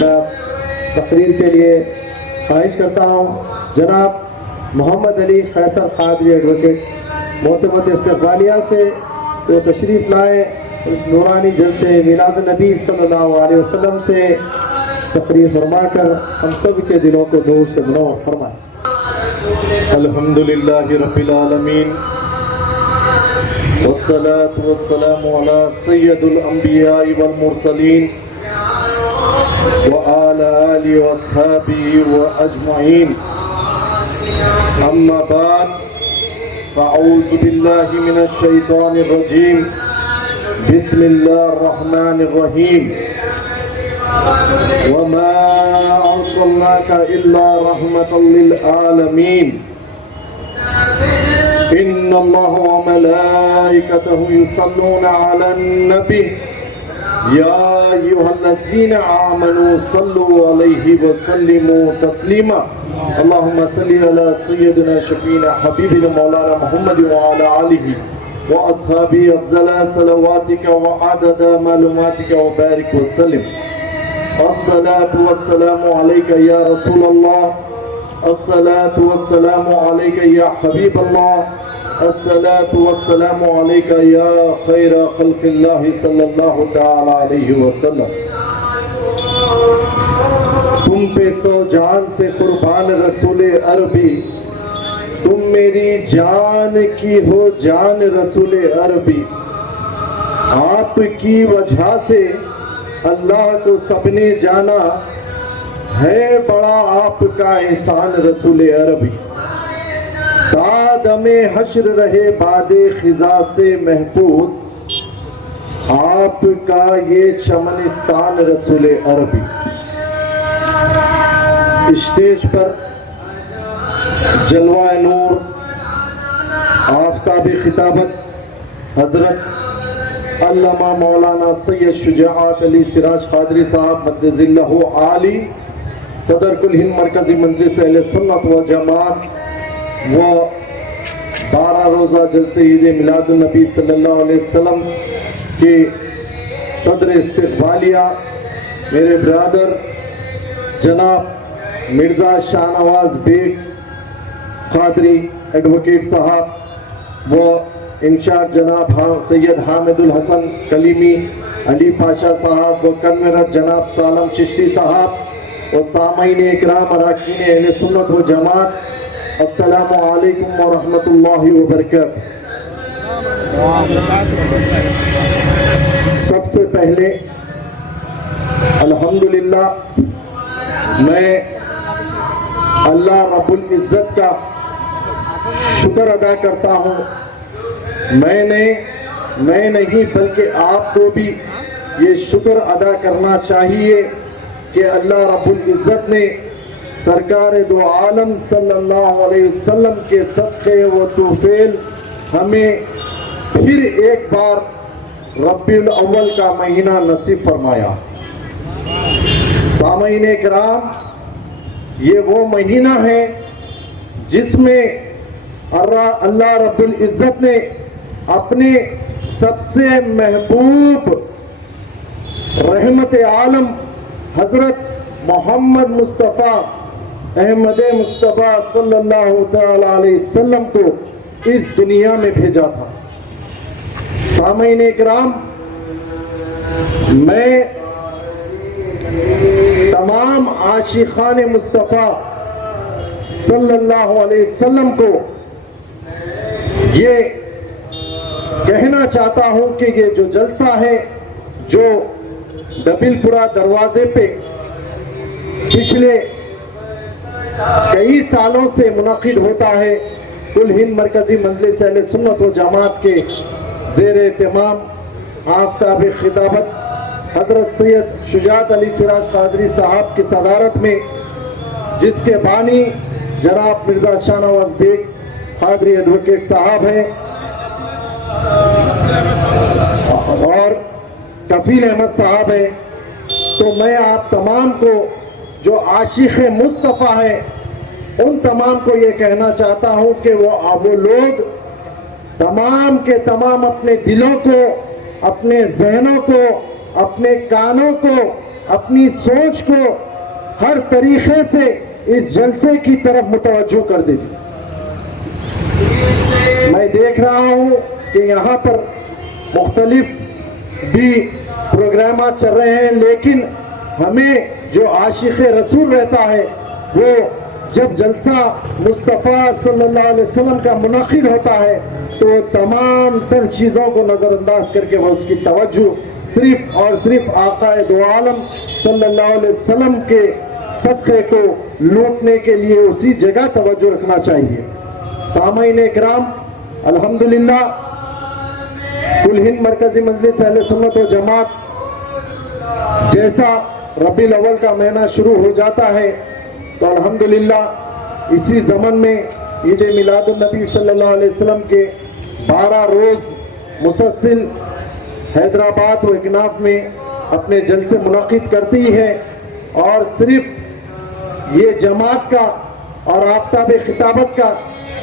میں تقریر کے لیے خواہش کرتا ہوں جناب محمد علی قیصر قادری ایڈوکیٹ معتمد استقبالیہ سے وہ تشریف لائے، اس نورانی جلسے میلاد النبی صلی اللہ علیہ وسلم سے تقریر فرما کر ہم سب کے دلوں کو نور سے منور فرمائیں۔ الحمدللہ رب العالمین والصلاة والسلام على سید الانبیاء والمرسلین وعلى آلہ واصحابہ واجمعین، اما بعد فاعوذ باللہ من الشیطان الرجیم، بسم اللہ الرحمن الرحیم، وما ارسلناک الا رحمة للعالمین، ان اللہ وملائکتہ یصلون علی النبی یا ایھا الذین آمنوا صلوا علیہ وسلموا تسلیما، اللہم صلی علی سیدنا شفیعنا حبیبنا مولانا محمد وعلی آلہ واصحابہ افضل صلواتک وعدد معلوماتک وبارک وسلم۔ الصلاة والسلام علیک یا رسول اللہ، الصلاة والسلام علیک یا حبیب اللہ، الصلاة والسلام علیک یا خیر خلق اللہ صلی اللہ تعالی علیہ وسلم۔ تم پہ سو جان سے قربان رسول عربی، تم میری جان کی ہو جان رسول عربی، آپ کی وجہ سے اللہ کو سب نے جانا، ہے بڑا آپ کا احسان رسول عربی، تا دم حشر رہے باد خزاں سے محفوظ، آپ کا یہ چمنستان رسول عربی۔ اسٹیج پر جلوہ نور آفتاب خطابت حضرت علامہ مولانا سید شجاعت علی سراج قادری صاحب مدظ اللہ عالی، صدر کل ہند مرکزی مجلس اہل سنت و جماعت و 12 روزہ جلسے عید میلاد النبی صلی اللہ علیہ وسلم کے صدر استقبالیہ، میرے برادر جناب مرزا شاہ نواز بیگ قادری ایڈوکیٹ صاحب و انچارج جناب سید حامد الحسن کلیمی علی پاشا صاحب و کنوینر جناب سالم چشتی صاحب و سامعین اکرام اراکین اہل سنت و جماعت، السلام علیکم ورحمۃ اللہ وبرکاتہ۔ سب سے پہلے الحمدللہ میں اللہ رب العزت کا شکر ادا کرتا ہوں، میں نہیں بلکہ آپ کو بھی یہ شکر ادا کرنا چاہیے کہ اللہ رب العزت نے سرکار دو عالم صلی اللہ علیہ وسلم کے صدقے و توفیل ہمیں پھر ایک بار ربیع الاول کا مہینہ نصیب فرمایا۔ سامعین کرام، یہ وہ مہینہ ہے جس میں اللہ رب العزت نے اپنے سب سے محبوب رحمت عالم حضرت محمد مصطفیٰ احمد مصطفیٰ صلی اللہ تعالی علیہ وسلم کو اس دنیا میں بھیجا تھا۔ سامعین اکرام، میں تمام عاشقان مصطفیٰ صلی اللہ علیہ وسلم کو یہ کہنا چاہتا ہوں کہ یہ جو جلسہ ہے جو دبیل پورہ دروازے پہ پچھلے کئی سالوں سے منعقد ہوتا ہے، کل ہند مرکزی مجلس اہل سنت و جماعت کے زیر اہتمام آفتاب خطابت حضرت سید شجاعت علی سراج قادری صاحب کی صدارت میں، جس کے بانی جناب مرزا شاہ نواز بیگ قادری ایڈوکیٹ صاحب ہیں اور کفیل احمد صاحب ہیں، تو میں آپ تمام کو جو عاشق مصطفیٰ ہیں ان تمام کو یہ کہنا چاہتا ہوں کہ وہ لوگ تمام کے تمام اپنے دلوں کو، اپنے ذہنوں کو، اپنے کانوں کو اپنی سوچ کو ہر طریقے سے اس جلسے کی طرف متوجہ کر دیتی. میں دیکھ رہا ہوں کہ یہاں پر مختلف بھی پروگرامات چل رہے ہیں، لیکن ہمیں جو عاشق رسول رہتا ہے وہ جب جلسہ مصطفیٰ صلی اللہ علیہ وسلم کا منعقد ہوتا ہے تو تمام تر چیزوں کو نظر انداز کر کے وہ اس کی توجہ صرف اور صرف آقا دو عالم صلی اللہ علیہ وسلم کے صدقے کو لوٹنے کے لیے اسی جگہ توجہ رکھنا چاہیے. سامعین اکرام، الحمدللہ کل ہند مرکزی مجلس اہل سنت و جماعت جیسا ربیع الاول کا مہینہ شروع ہو جاتا ہے تو الحمدللہ اسی زمن میں عید میلاد النبی صلی اللہ علیہ وسلم کے 12 روز مسلسل حیدرآباد و اکناف میں اپنے جلسے منعقد کرتی ہے، اور صرف یہ جماعت کا اور آفتاب خطابت کا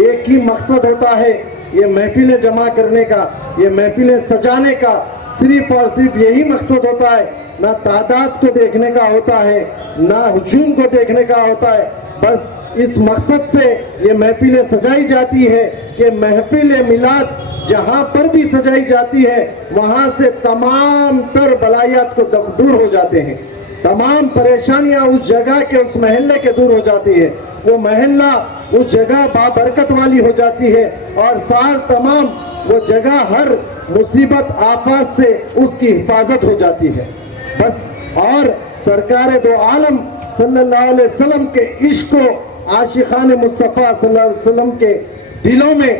ایک ہی مقصد ہوتا ہے، یہ محفلیں جمع کرنے کا، یہ محفلیں سجانے کا صرف اور صرف یہی مقصد ہوتا ہے. نہ تعداد کو دیکھنے کا ہوتا ہے، نہ ہجوم کو دیکھنے کا ہوتا ہے. بس اس مقصد سے یہ محفلیں سجائی جاتی ہے کہ محفل میلاد جہاں پر بھی سجائی جاتی ہے وہاں سے تمام تر بلایات کو دور ہو جاتے ہیں، تمام پریشانیاں اس جگہ کے اس محلے کے دور ہو جاتی ہے، وہ محلہ اس جگہ بابرکت والی ہو جاتی ہے، اور سال تمام وہ جگہ ہر مصیبت آفات سے اس کی حفاظت ہو جاتی ہے. بس اور سرکار دو عالم صلی اللہ علیہ وسلم کے عشق کو عاشقان مصطفیٰ صلی اللہ علیہ وسلم کے دلوں میں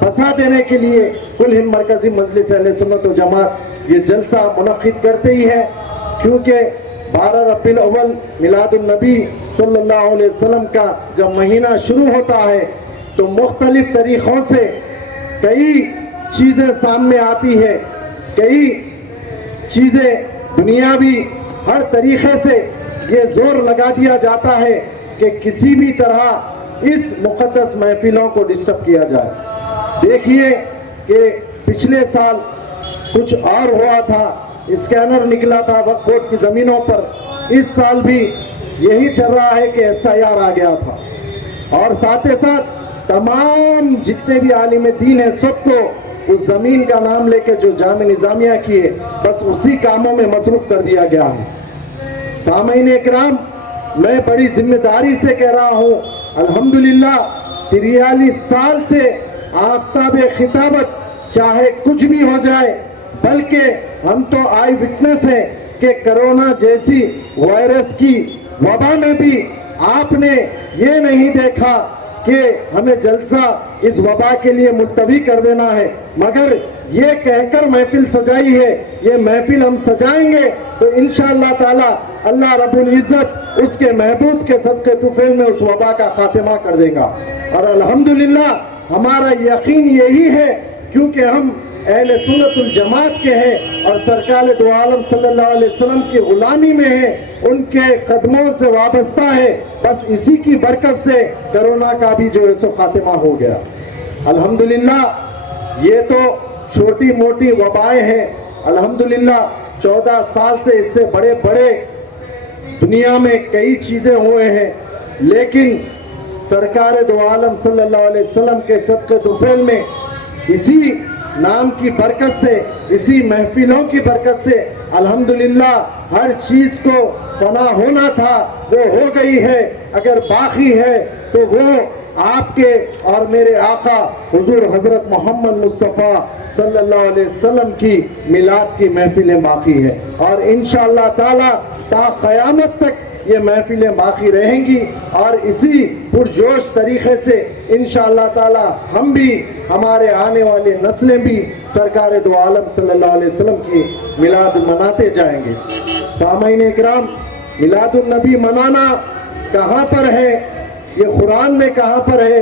بسا دینے کے لیے کل ہند مرکزی مجلس اہل سنت و جماعت یہ جلسہ منعقد کرتے ہی ہے. کیونکہ 12 ربیع الاول میلاد النبی صلی اللہ علیہ وسلم کا جب مہینہ شروع ہوتا ہے تو مختلف طریقوں سے کئی چیزیں سامنے آتی ہے، کئی چیزیں دنیاوی ہر طریقے سے یہ زور لگا دیا جاتا ہے کہ کسی بھی طرح اس مقدس محفلوں کو ڈسٹرب کیا جائے. دیکھیے کہ پچھلے سال کچھ اور ہوا تھا، اسکینر نکلا تھا وقف بورڈ کی زمینوں پر، اس سال بھی یہی چل رہا ہے کہ SIR آ گیا تھا، اور ساتھ ساتھ تمام جتنے بھی عالم دین ہیں سب کو اس زمین کا نام لے کے جو جامع نظامیہ کی ہے بس اسی کاموں میں مصروف کر دیا گیا ہے. سامعین اکرام، میں بڑی ذمہ داری سے کہہ رہا ہوں، الحمدللہ 43 سال سے آفتاب خطابت چاہے کچھ بھی ہو جائے، بلکہ ہم تو آئی وٹنس ہیں کہ کرونا جیسی وائرس کی وبا میں بھی آپ نے یہ نہیں دیکھا کہ ہمیں جلسہ اس وبا کے لیے ملتوی کر دینا ہے، مگر یہ کہہ کر محفل سجائی ہے. یہ محفل ہم سجائیں گے تو انشاءاللہ تعالی اللہ رب العزت اس کے محبوب کے صدقے طفیل میں اس وبا کا خاتمہ کر دے گا. اور الحمدللہ ہمارا یقین یہی ہے کیونکہ ہم اہل سنت الجماعت کے ہیں اور سرکار دو عالم صلی اللہ علیہ وسلم کی غلامی میں ہیں، ان کے قدموں سے وابستہ ہے. بس اسی کی برکت سے کرونا کا بھی جو ہے سو خاتمہ ہو گیا. الحمدللہ یہ تو چھوٹی موٹی وبائیں ہیں، الحمدللہ 14 سال سے اس سے بڑے بڑے دنیا میں کئی چیزیں ہوئے ہیں، لیکن سرکار دو عالم صلی اللہ علیہ وسلم کے صدقے طفیل میں اسی نام کی برکت سے، اسی محفلوں کی برکت سے الحمدللہ ہر چیز کو فنا ہونا تھا وہ ہو گئی ہے. اگر باقی ہے تو وہ آپ کے اور میرے آقا حضور حضرت محمد مصطفیٰ صلی اللہ علیہ وسلم کی میلاد کی محفلیں باقی ہے، اور انشاءاللہ تعالی تا قیامت تک یہ محفلیں باقی رہیں گی. اور اسی پرجوش طریقے سے انشاءاللہ تعالی ہم بھی، ہمارے آنے والے نسلیں بھی سرکار دو عالم صلی اللہ علیہ وسلم کی میلاد مناتے جائیں گے. سامعین اکرام، میلاد النبی منانا کہاں پر ہے؟ یہ قرآن میں کہاں پر ہے؟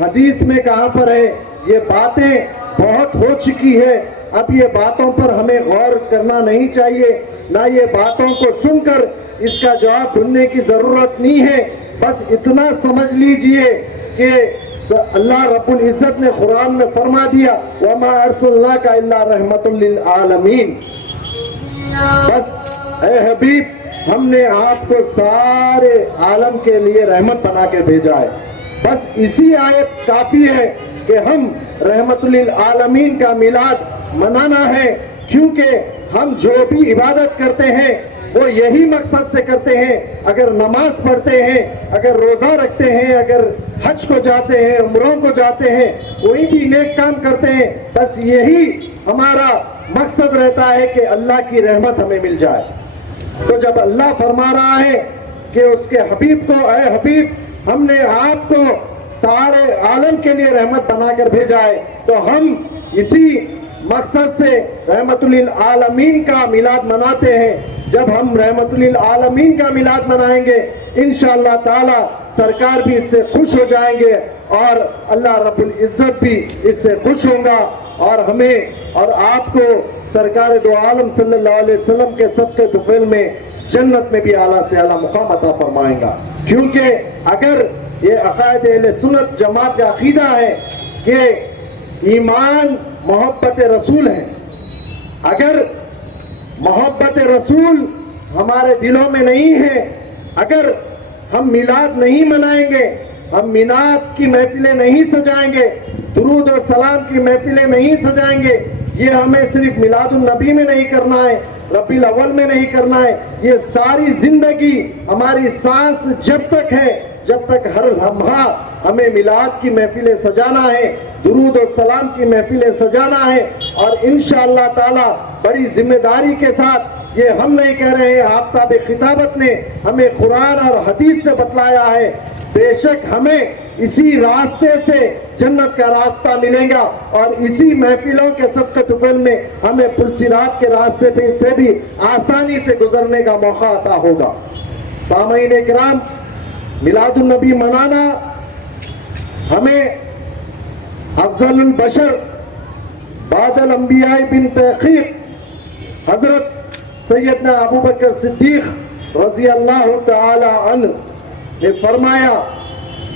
حدیث میں کہاں پر ہے؟ یہ باتیں بہت ہو چکی ہے، اب یہ باتوں پر ہمیں غور کرنا نہیں چاہیے، نہ یہ باتوں کو سن کر اس کا جواب ڈھونڈنے کی ضرورت نہیں ہے. بس اتنا سمجھ لیجئے کہ اللہ رب العزت نے قرآن میں فرما دیا وَمَا أَرْسَلْنَاكَ إِلَّا رَحْمَةٌ لِلْعَالَمِينَ. بس اے حبیب ہم نے آپ کو سارے عالم کے لیے رحمت بنا کے بھیجا ہے. بس اسی آیت کافی ہے کہ ہم رحمت للعالمین کا میلاد منانا ہے، کیونکہ ہم جو بھی عبادت کرتے ہیں وہ یہی مقصد سے کرتے ہیں. اگر نماز پڑھتے ہیں، اگر روزہ رکھتے ہیں، اگر حج کو جاتے ہیں، عمروں کو جاتے ہیں، کوئی بھی نیک کام کرتے ہیں، بس یہی ہمارا مقصد رہتا ہے کہ اللہ کی رحمت ہمیں مل جائے. تو جب اللہ فرما رہا ہے کہ اس کے حبیب کو، اے حبیب ہم نے آپ کو سارے عالم کے لیے رحمت بنا کر بھیجا ہے، تو ہم اسی مقصد سے رحمت للعالمین کا میلاد مناتے ہیں. جب ہم رحمت للعالمین کا میلاد منائیں گے انشاءاللہ تعالی سرکار بھی اس سے خوش ہو جائیں گے اور اللہ رب العزت بھی اس سے خوش ہوں گا، اور ہمیں اور آپ کو سرکار دو عالم صلی اللہ علیہ وسلم کے صدقے طفیل میں جنت میں بھی اعلیٰ سے اعلیٰ مقام عطا فرمائیں گا. کیونکہ اگر یہ عقائد اہل سنت جماعت کا عقیدہ ہے کہ ایمان محبت رسول ہے، اگر محبت رسول ہمارے دلوں میں نہیں ہے، اگر ہم میلاد نہیں منائیں گے، ہم میلاد کی محفلیں نہیں سجائیں گے، درود و سلام کی محفلیں نہیں سجائیں گے، یہ ہمیں صرف میلاد النبی میں نہیں کرنا ہے، ربیع الاول میں نہیں کرنا ہے، یہ ساری زندگی ہماری سانس جب تک ہے، جب تک ہر لمحہ ہمیں میلاد کی محفلیں سجانا ہے، درود و سلام کی محفلیں سجانا ہے. اور انشاءاللہ تعالی بڑی ذمہ داری کے ساتھ، یہ ہم نہیں کہہ رہے ہیں، آفتاب خطابت نے ہمیں قرآن اور حدیث سے بتلایا ہے، بے شک ہمیں اسی راستے سے جنت کا راستہ ملے گا، اور اسی محفلوں کے صدقے طفیل میں ہمیں پلسرات کے راستے پہ سے بھی آسانی سے گزرنے کا موقع عطا ہوگا. سامعین کرام، میلاد النبی منانا ہمیں افضل البشر بعد الانبیاء بن تحقیق حضرت سیدنا ابوبکر صدیق رضی اللہ تعالی عنہ نے فرمایا،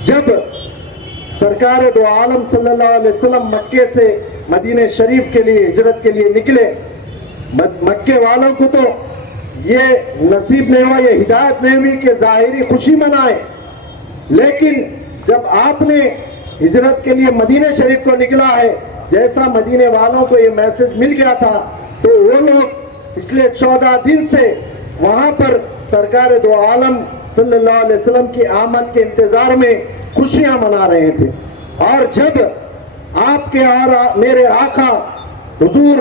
جب سرکار دو عالم صلی اللہ علیہ وسلم مکے سے مدینہ شریف کے لیے ہجرت کے لیے نکلے، مکے والوں کو تو یہ نصیب نہیں ہوا، یہ ہدایت نہیں ہوئی کہ ظاہری خوشی منائیں، لیکن جب آپ نے ہجرت کے لیے مدینہ شریف کو نکلا ہے، جیسا مدینے والوں کو یہ میسج مل گیا تھا، تو وہ لوگ پچھلے 14 دن سے وہاں پر سرکار دو عالم صلی اللہ علیہ وسلم کی آمد کے انتظار میں خوشیاں منا رہے تھے. اور جب آپ کے اور میرے آقا حضور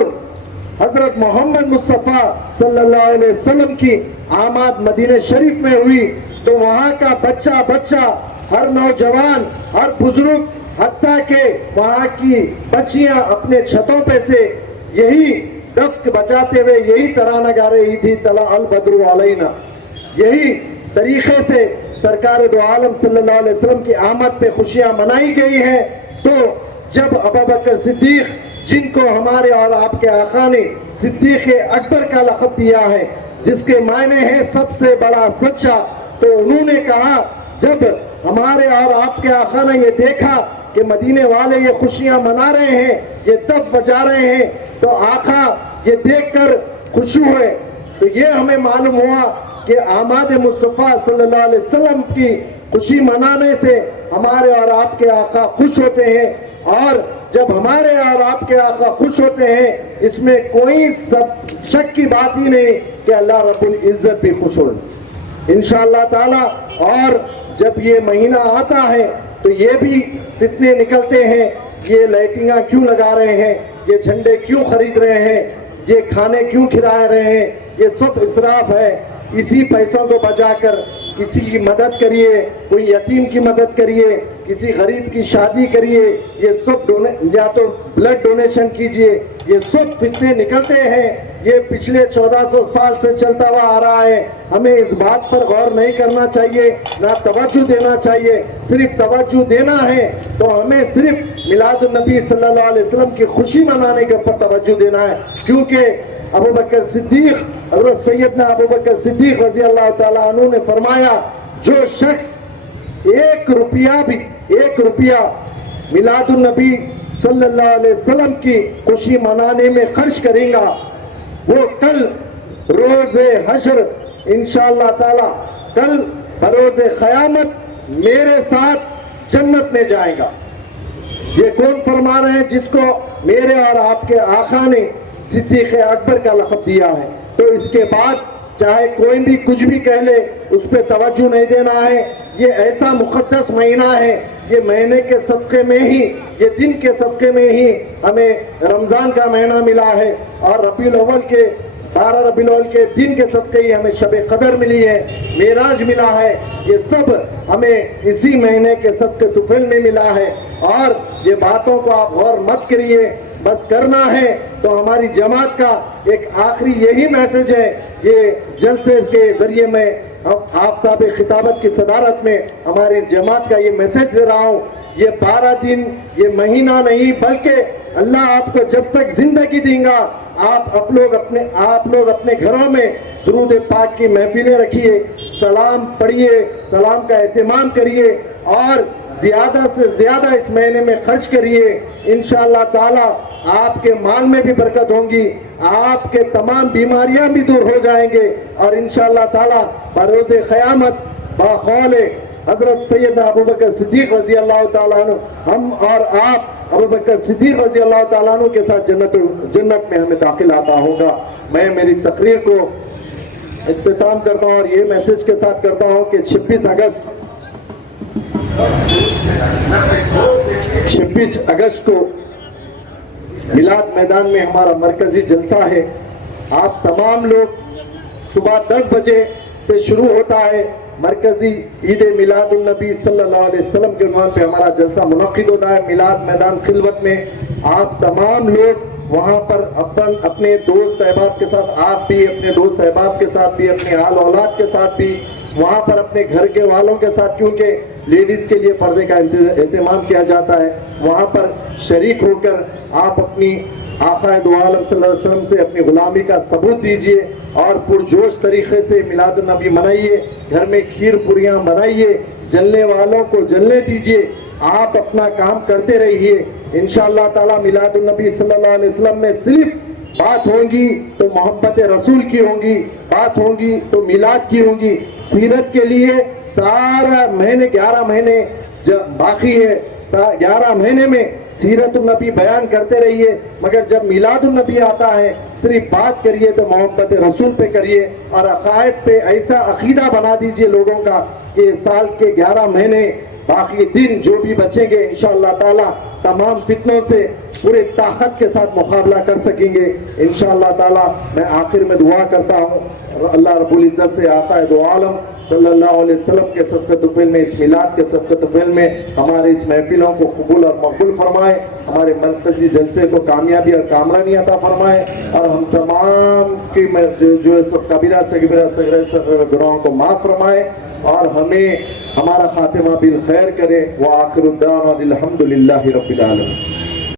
حضرت محمد مصطفیٰ صلی اللہ علیہ وسلم کی آمد مدینہ شریف میں ہوئی، تو وہاں کا بچہ ہر نوجوان، ہر بزرگ، حتیٰ کہ وہاں کی بچیاں اپنے چھتوں پہ سے یہی دف بجاتے ہوئے یہی ترانہ گا رہی تھی، طلع البدر علینا. یہی طریقے سے سرکار دو عالم صلی اللہ علیہ وسلم کی آمد پہ خوشیاں منائی گئی ہیں. تو جب ابوبکر صدیق، جن کو ہمارے اور آپ کے آقا نے صدیق اکبر کا لقب دیا ہے، جس کے معنی ہے سب سے بڑا سچا، تو انہوں نے کہا جب ہمارے اور آپ کے آقا نے یہ دیکھا کہ مدینے والے یہ خوشیاں منا رہے ہیں، یہ دف بجا رہے ہیں، تو آقا یہ دیکھ کر خوش ہوئے. تو یہ ہمیں معلوم ہوا کہ آمد مصطفیٰ صلی اللہ علیہ وسلم کی خوشی منانے سے ہمارے اور آپ کے آقا خوش ہوتے ہیں، اور جب ہمارے اور آپ کے آقا خوش ہوتے ہیں اس میں کوئی شک کی بات ہی نہیں کہ اللہ رب العزت بھی خوش ہو انشاءاللہ تعالی. اور جب یہ مہینہ آتا ہے تو یہ بھی فتنے نکلتے ہیں، یہ لائٹنگاں کیوں لگا رہے ہیں، یہ جھنڈے کیوں خرید رہے ہیں، یہ کھانے کیوں کھلا رہے ہیں، یہ سب اسراف ہے. اسی پیسوں کو بچا کر کسی کی مدد کریے، کوئی یتیم کی مدد کریے، کسی غریب کی شادی کریے، یہ سب یا تو بلڈ ڈونیشن کیجئے. یہ سب فتنے نکلتے ہیں، یہ پچھلے 1400 سال سے چلتا ہوا آ رہا ہے. ہمیں اس بات پر غور نہیں کرنا چاہیے، نہ توجہ دینا چاہیے. صرف توجہ دینا ہے تو ہمیں صرف میلاد النبی صلی اللہ علیہ وسلم کی خوشی منانے کے اوپر توجہ دینا ہے. کیونکہ ابوبکر صدیق، حضرت سیدنا ابوبکر صدیق رضی اللہ تعالیٰ عنہ نے فرمایا، جو شخص ایک روپیہ میلاد النبی صلی اللہ علیہ وسلم کی خوشی منانے میں خرچ کرے گا، وہ کل روز حشر انشاءاللہ تعالی کل بروز قیامت میرے ساتھ جنت میں جائے گا۔ یہ کون فرما رہے ہیں؟ جس کو میرے اور آپ کے آقا نے صدیق اکبر کا لقب دیا ہے۔ تو اس کے بعد چاہے کوئی بھی کچھ بھی کہہ لے، اس پہ توجہ نہیں دینا ہے۔ یہ ایسا مقدس مہینہ ہے، یہ مہینے کے صدقے میں ہی، یہ دن کے صدقے میں ہی ہمیں رمضان کا مہینہ ملا ہے، اور ربیع الاول کے 12 ربیع الاول کے دن کے صدقے ہی ہمیں شب قدر ملی ہے، معراج ملا ہے۔ یہ سب ہمیں اسی مہینے کے صدقے طفیل میں ملا ہے۔ اور یہ باتوں کو آپ غور مت کریے، بس کرنا ہے تو ہماری جماعت کا ایک آخری یہی میسج ہے۔ یہ جلسے کے ذریعے میں آفتاب خطابت کی صدارت میں ہماری اس جماعت کا یہ میسج دے رہا ہوں، یہ 12 دن یہ مہینہ نہیں، بلکہ اللہ آپ کو جب تک زندگی دیں گا، آپ لوگ اپنے گھروں میں درود پاک کی محفلیں رکھیے، سلام پڑھیے، سلام کا اہتمام کریے، اور زیادہ سے زیادہ اس مہینے میں خرچ کریے۔ انشاءاللہ تعالی آپ کے مال میں بھی برکت ہوگی، آپ کے تمام بیماریاں بھی دور ہو جائیں گے، اور انشاءاللہ تعالی بروز قیامت باقول حضرت سیدنا ابوبکر صدیق رضی اللہ تعالیٰ عنہ، ہم اور آپ ابوبکر صدیق رضی اللہ تعالیٰ عنہ کے ساتھ جنت میں ہمیں داخل آتا ہوگا۔ میں میری تقریر کو اختتام کرتا ہوں اور یہ میسج کے ساتھ کرتا ہوں کہ 26 اگست کو میلاد میدان میں ہمارا مرکزی جلسہ ہے۔ آپ تمام لوگ صبح 10 بجے سے شروع ہوتا ہے، مرکزی عید میلاد النبی صلی اللہ علیہ وسلم کے عنوان پہ ہمارا جلسہ منعقد ہوتا ہے میلاد میدان خلوت میں۔ آپ تمام لوگ وہاں پر اپنے دوست احباب کے ساتھ، آپ بھی اپنے دوست احباب کے ساتھ بھی، اپنے آل اولاد کے ساتھ بھی، وہاں پر اپنے گھر کے والوں کے ساتھ، کیونکہ لیڈیز کے لیے پردے کا اہتمام کیا جاتا ہے، وہاں پر شریک ہو کر آپ اپنی آقا دو عالم صلی اللہ علیہ وسلم سے اپنی غلامی کا ثبوت دیجئے، اور پرجوش طریقے سے میلاد النبی منائیے، گھر میں کھیر پوریاں بنائیے، جلنے والوں کو جلنے دیجئے، آپ اپنا کام کرتے رہیے۔ انشاءاللہ تعالی میلاد النبی صلی اللہ علیہ وسلم میں صرف بات ہوگی تو محبت رسول کی ہوگی، بات ہوگی تو میلاد کی ہوگی۔ سیرت کے لیے سارا مہینے 11 مہینے باقی ہے، 11 مہینے میں سیرت النبی بیان کرتے رہیے، مگر جب میلاد النبی آتا ہے صرف بات کریے تو محبت رسول پہ کریے، اور عقائد پہ ایسا عقیدہ بنا دیجئے لوگوں کا کہ سال کے 11 مہینے باقی دن جو بھی بچیں گے انشاءاللہ تعالی تمام فتنوں سے پورے طاقت کے ساتھ مقابلہ کر سکیں گے انشاءاللہ تعالی۔ میں آخر میں دعا کرتا ہوں اللہ رب العزت سے آقا دو عالم صلی اللہ علیہ وسلم کے صدقہ طفیل میں، اس میلاد کے صدقہ طفیل میں ہمارے اس محفلوں کو قبول اور مقبول فرمائے، ہمارے مرکزی جلسے کو کامیابی اور کامرانی عطا فرمائے، اور ہم تمام کی جو ہے سب کبیرہ صغیرہ گناہوں کو معاف فرمائے، اور ہمیں ہمارا خاتمہ بالخیر کرے۔ وآخر الدعوانا الحمدللہ رب العالمین۔